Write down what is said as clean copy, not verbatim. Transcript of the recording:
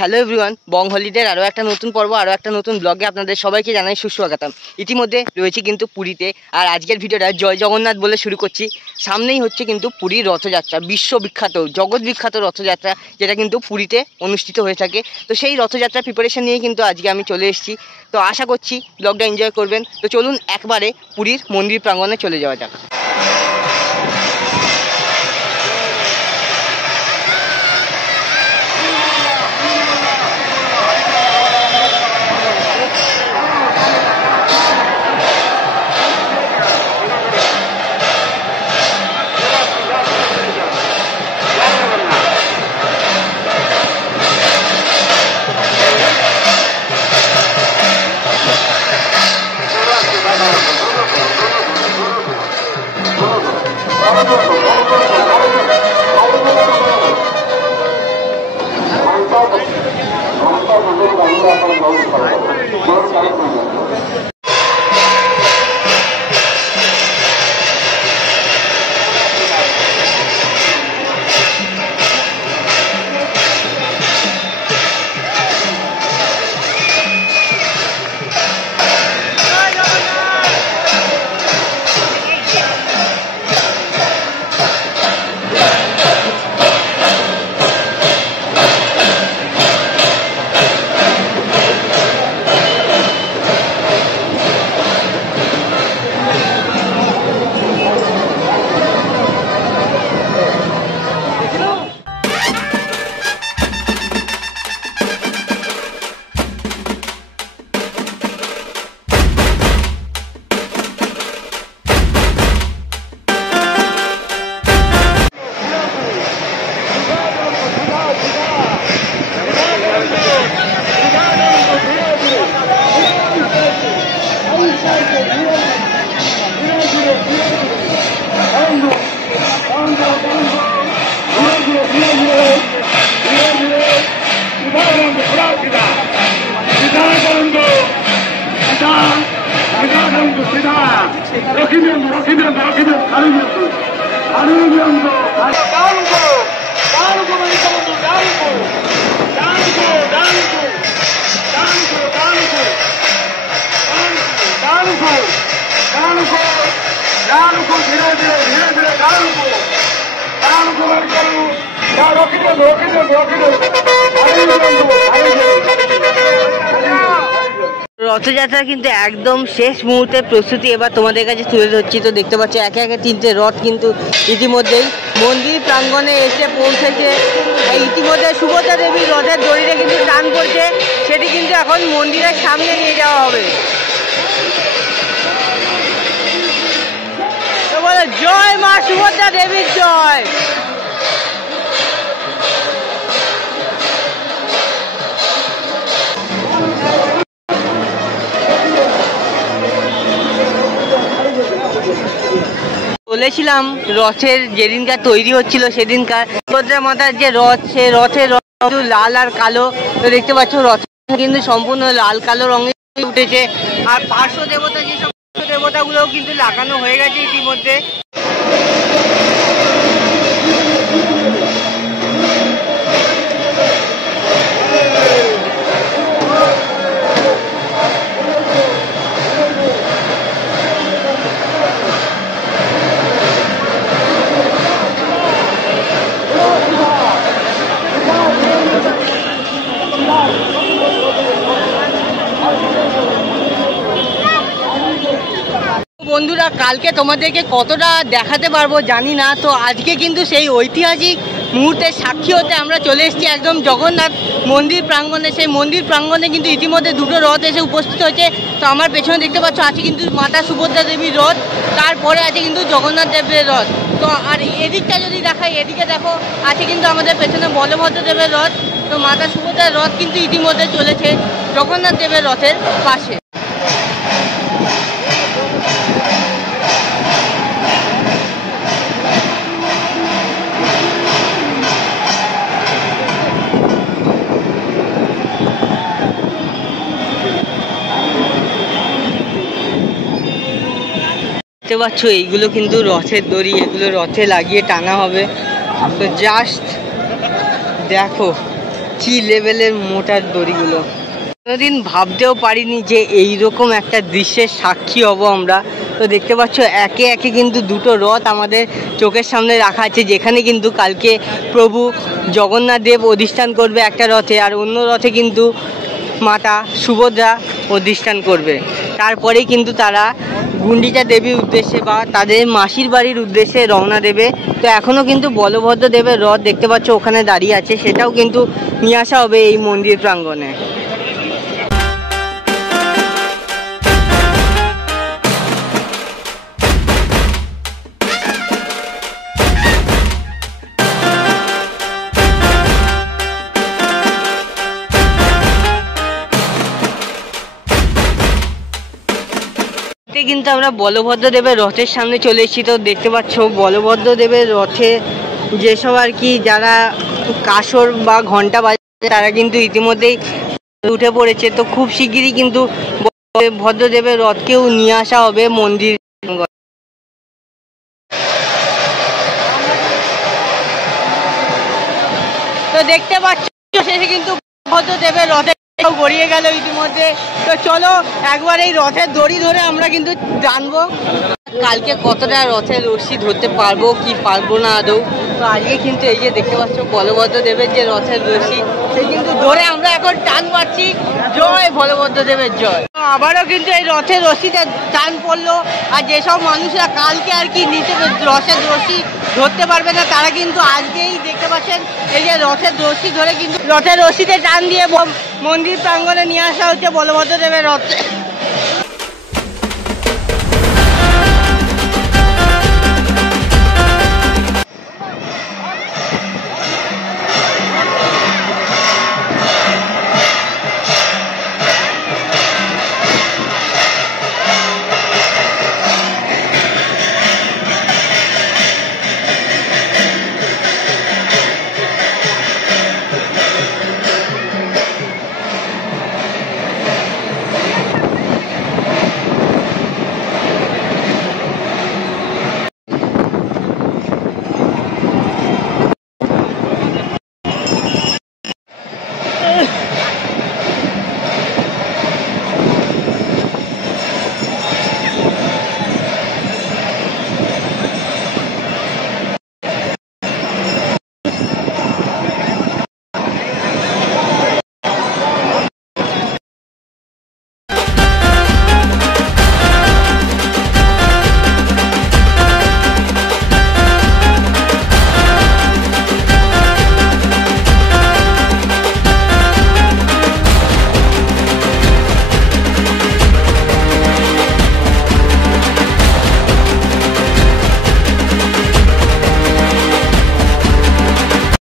Hello everyone, বং হলিডের আরও একটা নতুন পর্ব, আরও একটা নতুন ব্লগে আপনাদের সবাইকে জানাই সুস্বাগতম। ইতিমধ্যে রয়েছে কিন্তু পুরীতে, আর আজকের ভিডিওটা জয় জগন্নাথ বলে শুরু করছি। সামনেই হচ্ছে কিন্তু পুরীর রথযাত্রা, বিশ্ববিখ্যাত জগৎ বিখ্যাত রথযাত্রা, যেটা কিন্তু পুরীতে অনুষ্ঠিত হয়ে থাকে। তো সেই রথযাত্রার প্রিপারেশন নিয়ে কিন্তু আজকে আমি চলে এসেছি। তো আশা করছি ব্লগটা এনজয় করবেন। তো চলুন একবারে পুরীর মন্দির প্রাঙ্গণে চলে যাওয়া যাক। রথযাত্রা কিন্তু একদম শেষ মুহূর্তের প্রস্তুতি এবার তোমাদের কাছে তুলে ধরছি। তো দেখতে পাচ্ছ একে একে তিনটে রথ কিন্তু ইতিমধ্যেই মন্দির প্রাঙ্গণে এসে পৌঁছেছে। ইতিমধ্যে সুভদ্রা দেবীর রথের দড়িতে কিন্তু টান করছে, সেটি কিন্তু এখন মন্দিরের সামনে নিয়ে যাওয়া হবে। তো বলো জয় মা সুভদ্রা দেবীর জয়। বলেছিলাম রথের যেদিনকার তৈরি হচ্ছিল সেদিনকার সুভদ্রা মাতার যে রথ, সে রথের রং লাল আর কালো। তো দেখতে পাচ্ছ রথ কিন্তু সম্পূর্ণ লাল কালো রঙে উঠেছে। আর পার্শ্ব দেবতা, যেসব দেবতাগুলোও কিন্তু লাগানো হয়ে গেছে ইতিমধ্যে। বন্ধুরা, কালকে তোমাদেরকে কতটা দেখাতে পারবো জানি না। তো আজকে কিন্তু সেই ঐতিহাসিক মুহূর্তের সাক্ষী হতে আমরা চলে এসেছি একদম জগন্নাথ মন্দির প্রাঙ্গণে। সেই মন্দির প্রাঙ্গণে কিন্তু ইতিমধ্যে দুটো রথ এসে উপস্থিত হয়েছে। তো আমার পেছনে দেখতে পাচ্ছ আছে কিন্তু মাতা সুভদ্রা দেবীর রথ, তারপরে আছে কিন্তু জগন্নাথ দেবের রথ। তো আর এদিকটা যদি দেখাই, এদিকে দেখো আছে কিন্তু আমাদের পেছনে বলভদ্র দেবের রথ। তো মাতা সুভদ্রার রথ কিন্তু ইতিমধ্যে চলেছে জগন্নাথ দেবের রথের পাশে। দেখতে পাচ্ছ এইগুলো কিন্তু রথের দড়ি, এগুলো রথে লাগিয়ে টানা হবে। তো জাস্ট দেখো কি লেভেলের মোটার দড়িগুলো, কোনোদিন ভাবতেও পারিনি যে এইরকম একটা দৃশ্যের সাক্ষী হব আমরা। তো দেখতে পাচ্ছ একে একে কিন্তু দুটো রথ আমাদের চোখের সামনে রাখা আছে, যেখানে কিন্তু কালকে প্রভু জগন্নাথ দেব অধিষ্ঠান করবে একটা রথে, আর অন্য রথে কিন্তু মাতা সুভদ্রা অধিষ্ঠান করবে। তারপরেই কিন্তু তারা গুন্ডিচা দেবীর উদ্দেশ্যে বা তাদের মাসির বাড়ির উদ্দেশ্যে রওনা দেবে। তো এখনও কিন্তু বলভদ্র দেবের রথ দেখতে পাচ্ছ ওখানে দাঁড়িয়ে আছে, সেটাও কিন্তু নিয়ে আসা হবে এই মন্দির প্রাঙ্গণে। কিন্তু আমরা বলভদ্র দেবের রথের সামনে চলে এসেছি। তো দেখতে পাচ্ছ বলভদ্র দেবের রথে যেসব আর কি যারা কাসর বা ঘন্টা বাজে তারা কিন্তু ইতিমধ্যেই উঠে পড়েছে। তো খুব শিগগিরই কিন্তু ভদ্রদেবের রথকেও নিয়ে আসা হবে মন্দির। তো দেখতে পাচ্ছ শেষে কিন্তু ভদ্রদেবের রথে গড়িয়ে গেল ইতিমধ্যে। তো চলো একবার এই রথের দড়ি ধরে আমরা কিন্তু জানবো কালকে কতটা রথের রশি ধরতে পারবো কি পারবো না আদৌ। তো আজকে কিন্তু এই যে দেখতে পাচ্ছ বলভদ্র দেবের যে রথের রশি সে কিন্তু ধরে আমরা এখন টান পাচ্ছি। জয় বলভদ্র দেবের জয়। আবারও কিন্তু এই রথের রশিতে টান পড়লো, আর যেসব মানুষরা কালকে আর কি নিচে রথের রশি ধরতে পারবে না তারা কিন্তু আজকেই দেখতে পাচ্ছেন এই যে রথের রশি ধরে কিন্তু রথের রশিতে টান দিয়ে মন্দির প্রাঙ্গণে নিয়ে আসা হচ্ছে বলভদ্র দেবের রথ।